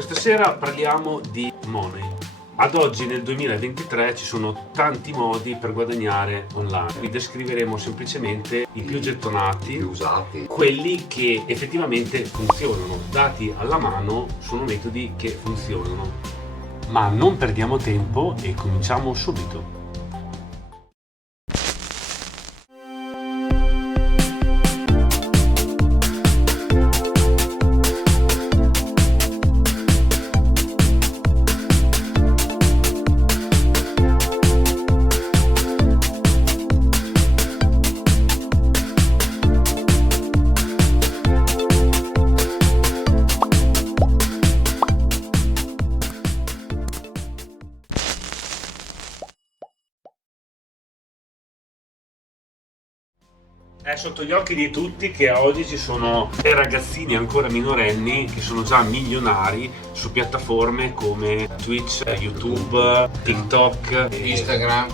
Stasera parliamo di money. Ad oggi nel 2023 ci sono tanti modi per guadagnare online. Vi descriveremo semplicemente i più gettonati, più usati, quelli che effettivamente funzionano. Dati alla mano sono metodi che funzionano. Ma non perdiamo tempo e cominciamo subito. È sotto gli occhi di tutti che oggi ci sono dei ragazzini ancora minorenni che sono già milionari su piattaforme come Twitch, YouTube, TikTok, Instagram,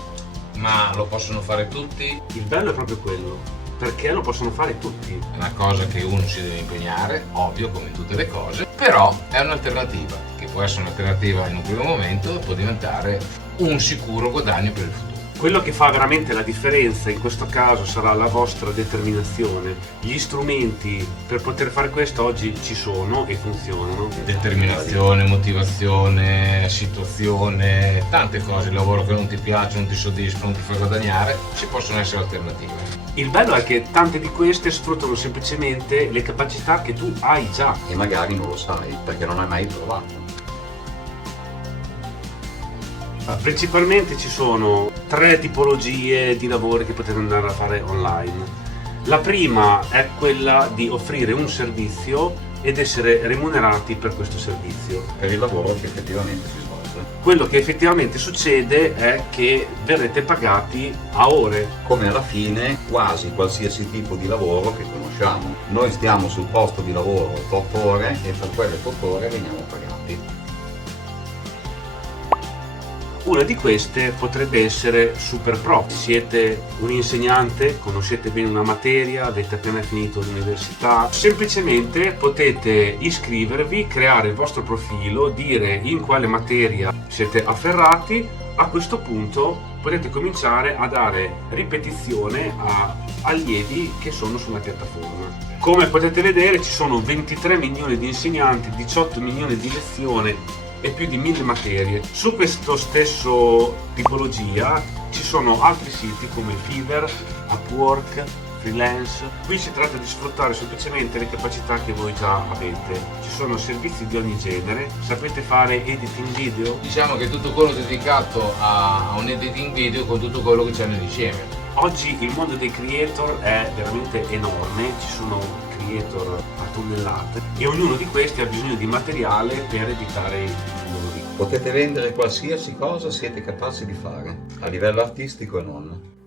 ma lo possono fare tutti? Il bello è proprio quello, perché lo possono fare tutti. È una cosa che uno si deve impegnare, ovvio, come in tutte le cose, però è un'alternativa, che può essere un'alternativa in un primo momento e può diventare un sicuro guadagno per il futuro. Quello che fa veramente la differenza in questo caso sarà la vostra determinazione. Gli strumenti per poter fare questo oggi ci sono e funzionano. Determinazione, motivazione, situazione, tante cose. Il lavoro che non ti piace, non ti soddisfa, non ti fa guadagnare, ci possono essere alternative. Il bello è che tante di queste sfruttano semplicemente le capacità che tu hai già. e magari non lo sai perché non hai mai provato. Principalmente ci sono tre tipologie di lavori che potete andare a fare online. La prima è quella di offrire un servizio ed essere remunerati per questo servizio. Per il lavoro che effettivamente si svolge. Quello che effettivamente succede è che verrete pagati a ore. Come alla fine quasi qualsiasi tipo di lavoro che conosciamo. Noi stiamo sul posto di lavoro 8 ore e per quelle 8 ore veniamo pagati. Una di queste potrebbe essere Super Pro. Siete un insegnante, conoscete bene una materia, avete appena finito l'università, semplicemente potete iscrivervi, creare il vostro profilo, dire in quale materia siete afferrati. A questo punto potete cominciare a dare ripetizione a allievi che sono sulla piattaforma. Come potete vedere ci sono 23 milioni di insegnanti, 18 milioni di lezioni e più di 1000 materie. Su questo stesso tipologia ci sono altri siti come Fiverr, Upwork, Freelance. Qui si tratta di sfruttare semplicemente le capacità che voi già avete. Ci sono servizi di ogni genere. Sapete fare editing video? Diciamo che tutto quello dedicato a un editing video con tutto quello che c'è nell'insieme. Oggi il mondo dei creator è veramente enorme, ci sono creator a tonnellate e ognuno di questi ha bisogno di materiale per editare i loro video. Potete vendere qualsiasi cosa siete capaci di fare, a livello artistico e non.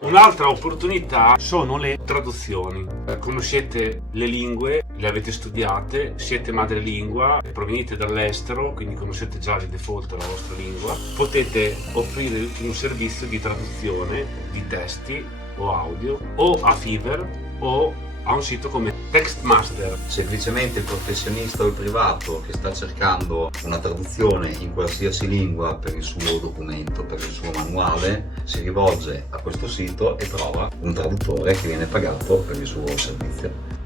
Un'altra opportunità sono le traduzioni. Conoscete le lingue, le avete studiate, siete madrelingua, provenite dall'estero, quindi conoscete già di default la vostra lingua. Potete offrire un servizio di traduzione di testi o audio o a Fiverr o a un sito come Textmaster. Semplicemente il professionista o il privato che sta cercando una traduzione in qualsiasi lingua per il suo documento, per il suo manuale, si rivolge a questo sito e trova un traduttore che viene pagato per il suo servizio.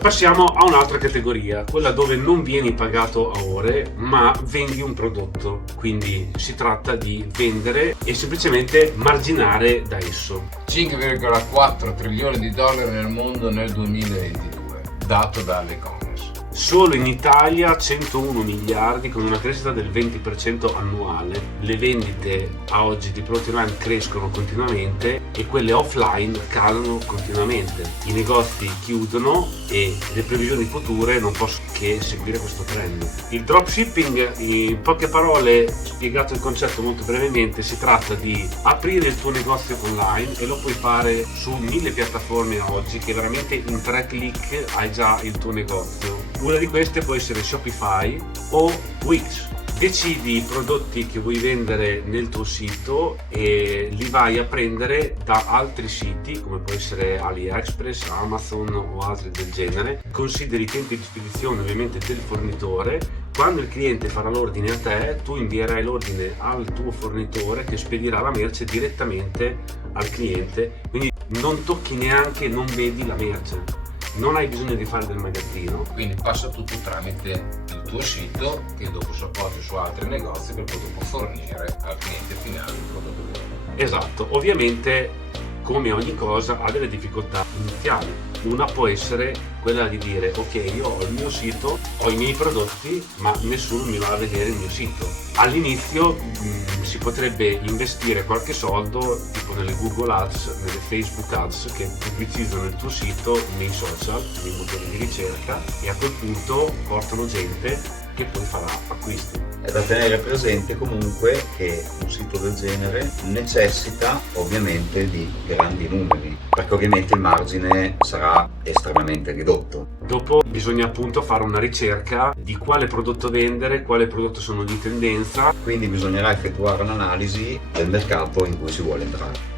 Passiamo a un'altra categoria, quella dove non vieni pagato a ore ma vendi un prodotto, quindi si tratta di vendere e semplicemente marginare da esso. 5,4 trilioni di dollari nel mondo nel 2022, dato dall'e-commerce. Solo in Italia 101 miliardi con una crescita del 20% annuale. Le vendite a oggi di prodotti online crescono continuamente e quelle offline calano continuamente. I negozi chiudono e le previsioni future non possono che seguire questo trend. Il dropshipping, in poche parole, spiegato il concetto molto brevemente, si tratta di aprire il tuo negozio online e lo puoi fare su 1000 piattaforme oggi che veramente in 3 click hai già il tuo negozio. Una di queste può essere Shopify o Wix. decidi i prodotti che vuoi vendere nel tuo sito e li vai a prendere da altri siti come può essere AliExpress, Amazon o altri del genere. Consideri i tempi di spedizione ovviamente del fornitore. Quando il cliente farà l'ordine a te, tu invierai l'ordine al tuo fornitore che spedirà la merce direttamente al cliente, quindi non tocchi neanche, non vedi la merce, non hai bisogno di fare del magazzino. Quindi passa tutto tramite il tuo sito, che dopo si appoggia su altri negozi per poi dopo fornire al cliente finale il prodotto. Esatto, ovviamente come ogni cosa ha delle difficoltà iniziali. Una può essere quella di dire ok, io ho il mio sito, ho i miei prodotti, ma nessuno mi va a vedere il mio sito. All'inizio si potrebbe investire qualche soldo tipo nelle Google Ads, nelle Facebook Ads che pubblicizzano il tuo sito nei social, nei motori di ricerca, e a quel punto portano gente che poi farà acquisti. È da tenere presente comunque che un sito del genere necessita ovviamente di grandi numeri, perché ovviamente il margine sarà estremamente ridotto. Dopo bisogna appunto fare una ricerca di quale prodotto vendere, quale prodotto sono di tendenza. Quindi bisognerà effettuare un'analisi del mercato in cui si vuole entrare.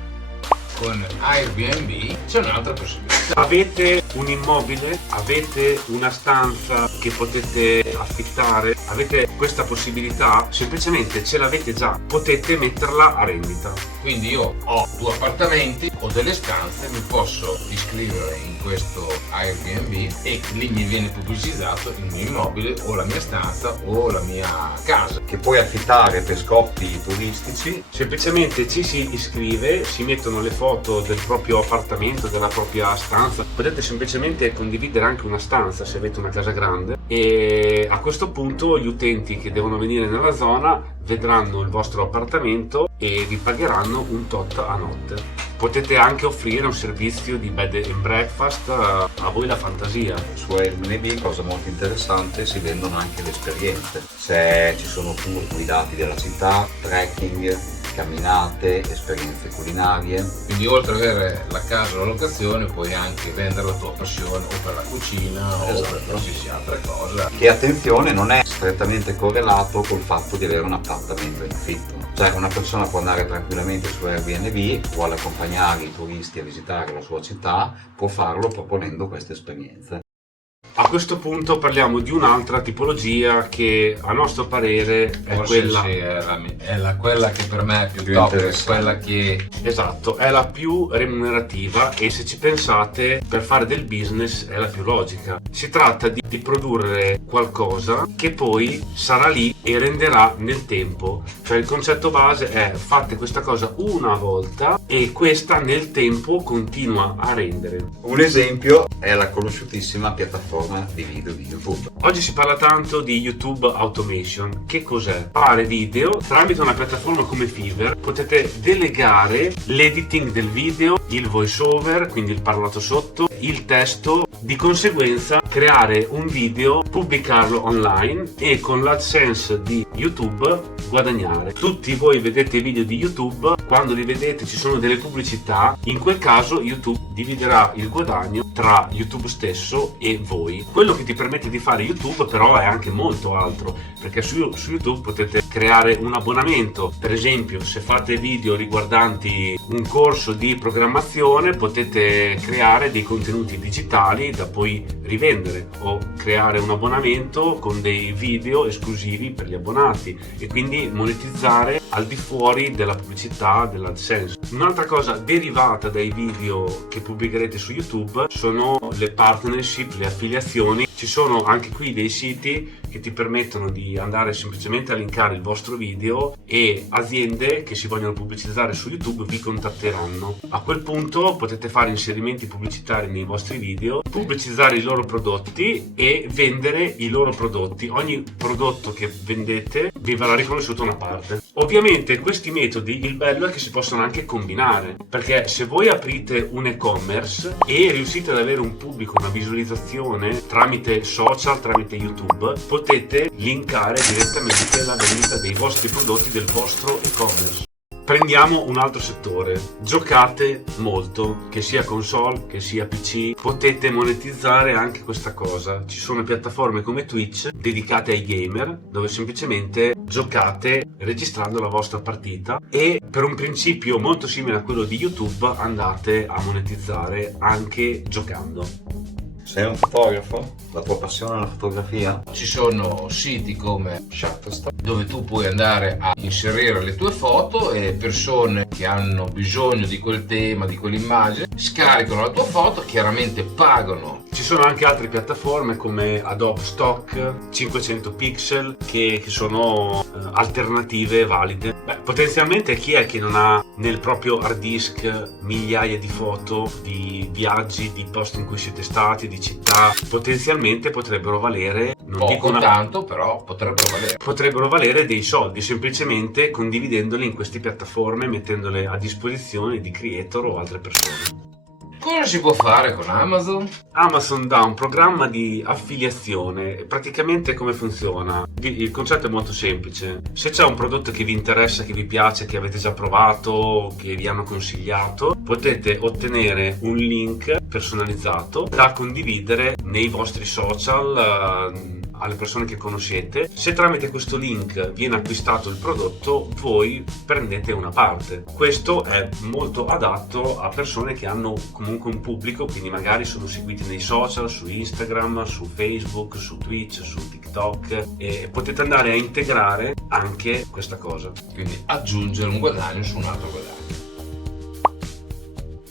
Con Airbnb c'è un'altra possibilità. Avete un immobile, avete una stanza che potete affittare, avete questa possibilità, semplicemente ce l'avete già, potete metterla a rendita. Quindi io ho 2 appartamenti o delle stanze, mi posso iscrivere in questo Airbnb e lì mi viene pubblicizzato il mio immobile o la mia stanza o la mia casa. Che puoi affittare per scopi turistici. Semplicemente ci si iscrive, si mettono le foto del proprio appartamento, della propria stanza, potete semplicemente condividere anche una stanza se avete una casa grande, e a questo punto gli utenti che devono venire nella zona vedranno il vostro appartamento e vi pagheranno un tot a notte. Potete anche offrire un servizio di bed and breakfast, a voi la fantasia. Su Airbnb, cosa molto interessante, si vendono anche le esperienze. Se ci sono tour guidati della città, trekking, camminate, esperienze culinarie. Quindi oltre ad avere la casa o la locazione puoi anche vendere la tua passione o per la cucina o per qualsiasi altra cosa. Che attenzione, non è strettamente correlato col fatto di avere un appartamento in affitto. Cioè una persona può andare tranquillamente su Airbnb, vuole accompagnare i turisti a visitare la sua città, può farlo proponendo queste esperienze. A questo punto parliamo di un'altra tipologia che a nostro parere è Forse quella... sì, quella che per me è più top, è quella che... Esatto, è la più remunerativa e se ci pensate per fare del business è la più logica. Si tratta di produrre qualcosa che poi sarà lì e renderà nel tempo. Cioè il concetto base è fate questa cosa una volta e questa nel tempo continua a rendere. Un esempio è la conosciutissima piattaforma di video di YouTube. Oggi si parla tanto di YouTube Automation. Che cos'è? Fare video tramite una piattaforma come Fiverr. Potete delegare l'editing del video, il voice over, quindi il parlato sotto, il testo, di conseguenza creare un video, pubblicarlo online e con l'AdSense di YouTube guadagnare. Tutti voi vedete i video di YouTube, quando li vedete ci sono delle pubblicità, in quel caso YouTube dividerà il guadagno tra YouTube stesso e voi. Quello che ti permette di fare YouTube però è anche molto altro, perché su YouTube potete creare un abbonamento. Per esempio, se fate video riguardanti un corso di programmazione, potete creare dei contenuti digitali da poi rivendere o creare un abbonamento con dei video esclusivi per gli abbonati e quindi monetizzare al di fuori della pubblicità, dell'AdSense. Un'altra cosa derivata dai video che pubblicherete su YouTube sono le partnership, le affiliazioni. Ci sono anche qui dei siti che ti permettono di andare semplicemente a linkare il vostro video e aziende che si vogliono pubblicizzare su YouTube vi contatteranno. A quel punto potete fare inserimenti pubblicitari nei vostri video, pubblicizzare i loro prodotti e vendere i loro prodotti. Ogni prodotto che vendete vi verrà riconosciuto una parte. Ovviamente questi metodi, il bello è che si possono anche combinare, perché se voi aprite un e-commerce e riuscite ad avere un pubblico, una visualizzazione tramite social, tramite YouTube, potete linkare direttamente la vendita dei vostri prodotti del vostro e-commerce. Prendiamo un altro settore, giocate molto, che sia console, che sia PC, potete monetizzare anche questa cosa. Ci sono piattaforme come Twitch dedicate ai gamer, dove semplicemente giocate registrando la vostra partita e per un principio molto simile a quello di YouTube andate a monetizzare anche giocando. Sei un fotografo? La tua passione è la fotografia? Ci sono siti come Shutterstock dove tu puoi andare a inserire le tue foto e persone che hanno bisogno di quel tema, di quell'immagine, scaricano la tua foto, chiaramente pagano. Ci sono anche altre piattaforme come Adobe Stock, 500 pixel che sono alternative valide. Potenzialmente chi è che non ha nel proprio hard disk migliaia di foto di viaggi, di posti in cui siete stati, di città, potenzialmente potrebbero valere, non Poco dico tanto, però potrebbero valere dei soldi, semplicemente condividendole in queste piattaforme, mettendole a disposizione di creator o altre persone. Cosa si può fare con Amazon? Amazon dà un programma di affiliazione. Praticamente come funziona? Il concetto è molto semplice. Se c'è un prodotto che vi interessa, che vi piace, che avete già provato, che vi hanno consigliato, potete ottenere un link personalizzato da condividere nei vostri social alle persone che conoscete. Se tramite questo link viene acquistato il prodotto, voi prendete una parte. Questo è molto adatto a persone che hanno comunque un pubblico, quindi magari sono seguiti nei social, su Instagram, su Facebook, su Twitch, su TikTok, e potete andare a integrare anche questa cosa. Quindi aggiungere un guadagno su un altro guadagno.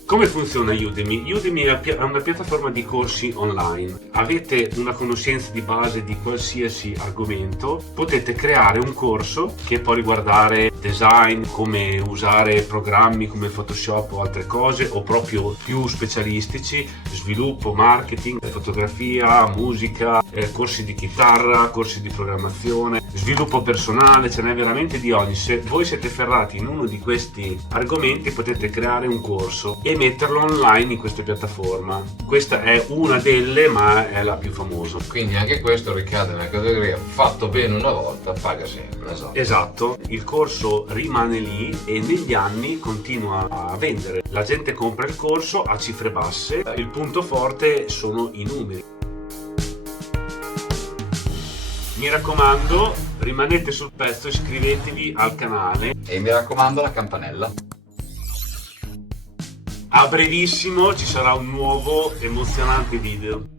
Come funziona Udemy? Udemy è una piattaforma di corsi online. Avete una conoscenza di base di qualsiasi argomento, potete creare un corso che può riguardare design, come usare programmi come Photoshop o altre cose, o proprio più specialistici, sviluppo, marketing, fotografia, musica, corsi di chitarra, corsi di programmazione, sviluppo personale, ce n'è veramente di ogni. Se voi siete ferrati in uno di questi argomenti, potete creare un corso e metterlo online in queste piattaforme. Questa è una delle, ma è la più famosa. Quindi anche questo ricade nella categoria fatto bene una volta, paga sempre. Esatto, il corso rimane lì e negli anni continua a vendere. La gente compra il corso a cifre basse, il punto forte sono i numeri. Mi raccomando, rimanete sul pezzo, iscrivetevi al canale. E mi raccomando la campanella. A brevissimo ci sarà un nuovo emozionante video.